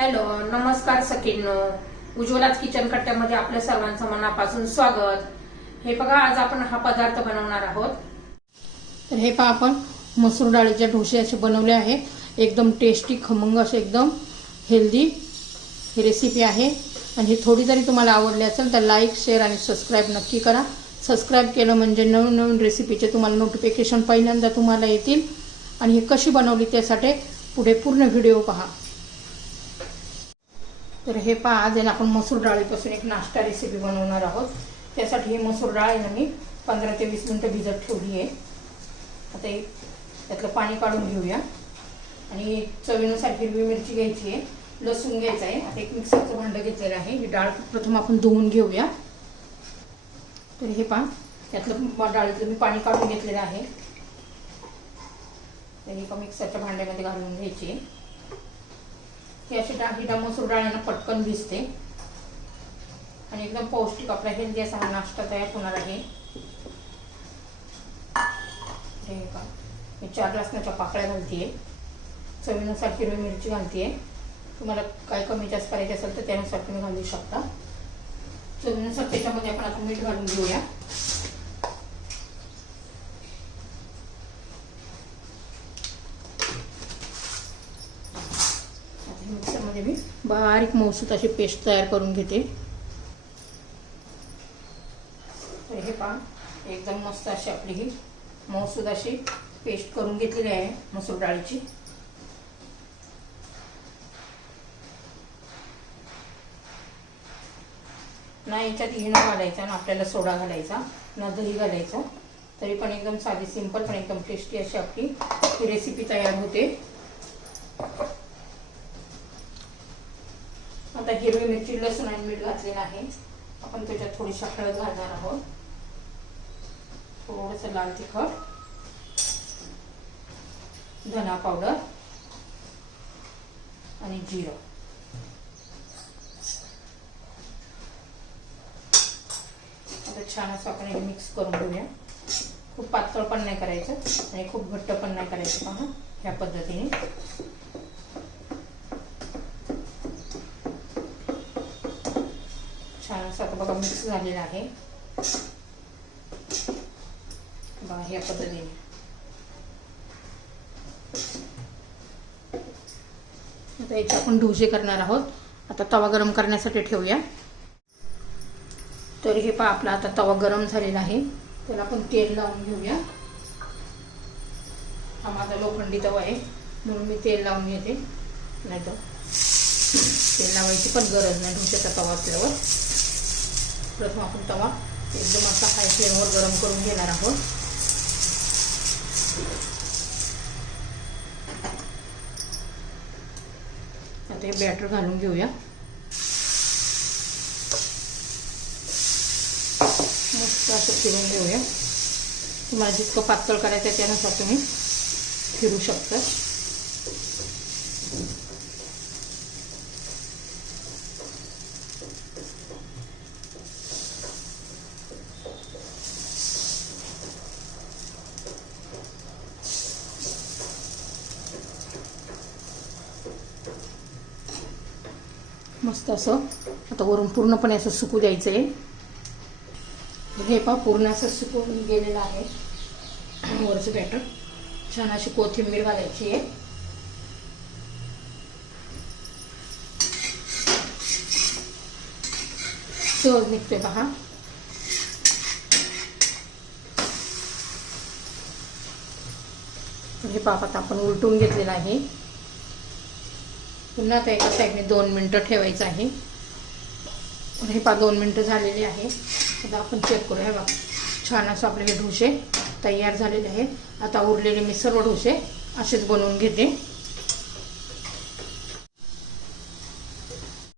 Hello, नमस्कार सखींनो. उज्ज्वलाच kitchen कट्ट्यामध्ये आपल्या सर्वांचं मनापासून स्वागत. हे बघा, आज आपण हा पदार्थ बनवणार आहोत. तर हे पहा, आपण मसूर डाळीचे ढोसे असे बनवले आहे. एकदम टेस्टी, खमंग असे एकदम हेल्दी ही रेसिपी आहे. आणि ही थोडी जरी तुम्हाला आवडली असेल तर लाईक, शेअर आणि सबस्क्राईब नक्की करा. सबस्क्राईब केलं म्हणजे नवीन नवीन रेसिपीचे तुम्हाला नोटिफिकेशन पहिल्यांदा तुम्हाला येतील. आणि ही कशी बनवली त्यासाठी पुढे पूर्ण व्हिडिओ पहा. तर हे पहा, आज आपण मसूर डाळीपासून एक नाश्ता रेसिपी बनवणार आहोत. त्यासाठी ही मसूर डाळ मी 15 ते 20 मिनिटं भिजत ठेवली आहे. आता त्यातलं पाणी काढून घेऊया. आणि चवीनुसार हिरवी मिरची घ्यायची आहे, लसूण घ्यायचं आहे. आता एक मिक्सरचं भांडं घेतलेलं आहे. ही डाळ प्रथम आपण धुवून घेऊया. तर हे पहा, त्यातलं डाळीतलं मी पाणी काढून घेतलेलं आहे. तर एका मिक्सरच्या भांड्यामध्ये घालून घ्यायची आहे. ही अशी डाळ मसूर डाळीनं पटकन भिजते आणि एकदम पौष्टिक आपला हेल्दी असा हा नाश्ता तयार होणार आहे. हे का, मी 4 लसणाच्या पाकळ्या घालतीये. चवीनुसार हिरवी मिरची घालतीये. तुम्हाला काय कमी जास्त करायचे असेल तर त्यानुसार तुम्ही घालू शकता. चवीनुसार त्याच्यामध्ये आपण आता मीठ घालून घेऊया. मिक्सरमध्ये मी बारीक मऊसूत अशी पेस्ट तयार करून घेते. तर हे पहा, एकदम मस्त अशी आपली ही मऊसूत अशी पेस्ट करून घेतलेली आहे मसूर डाळीची. ना याच्यात इनो घालायचा, ना आपल्याला सोडा घालायचा, ना दही घालायचा. तरी पण एकदम साधी, सिंपल पण एकदम टेस्टी अशी आपली ही रेसिपी तयार होते. आता हिरवी मिरची, लसूण आणि मीठ घातलेलं आहे. आपण त्याच्यात थोडीशी हळद घालणार आहोत, थोडंसं लाल तिखट, धना पावडर आणि जिरं. आता छान असं आपण हे मिक्स करून घेऊया. खूप पातळ पण नाही करायचं आणि खूप घट्ट पण नाही करायचं. पहा, ह्या पद्धतीने छान असं आता बघा मिक्स झालेलं आहे. बघा ह्या पद्धतीने. आता याचे आपण ढोसे करणार आहोत. आता तवा गरम करण्यासाठी ठेवूया. तर हे पहा, आपला आता तवा गरम झालेला आहे. त्याला आपण तेल लावून घेऊया. हा माझा लोखंडी तवा आहे म्हणून मी तेल लावून घेते, नाही तर तेल लावायची पण गरज नाही ढोश्याचा तवा असल्यावर. प्रथम आपण तवा एकदम असा हाय फ्लेमवर गरम करून घेणार आहोत. आता हे बॅटर घालून घेऊया. मस्त असं फिरून घेऊया. तुम्हाला जितकं पातळ करायचं त्यानुसार तुम्ही फिरू शकता. मस्त असं आता वरून पूर्णपणे असं सुकू द्यायचं आहे. हे पहा, पूर्ण असं सुकून गेलेलं आहे वरचं बॅटर. छान अशी कोथिंबीर घालायची आहे. सहज निघते पहा. हे पहा, आता आपण उलटून घेतलेलं आहे. पुन्हा आता एका साईडने 2 मिनिटं ठेवायचं आहे. हे पहा, 2 मिनिटं झालेली आहे. आता आपण चेक करूया. बघा, छान असं आपले हे ढोसे तयार झालेले आहेत. आता उरलेले मी सर्व ढोसे असेच बनवून घेते.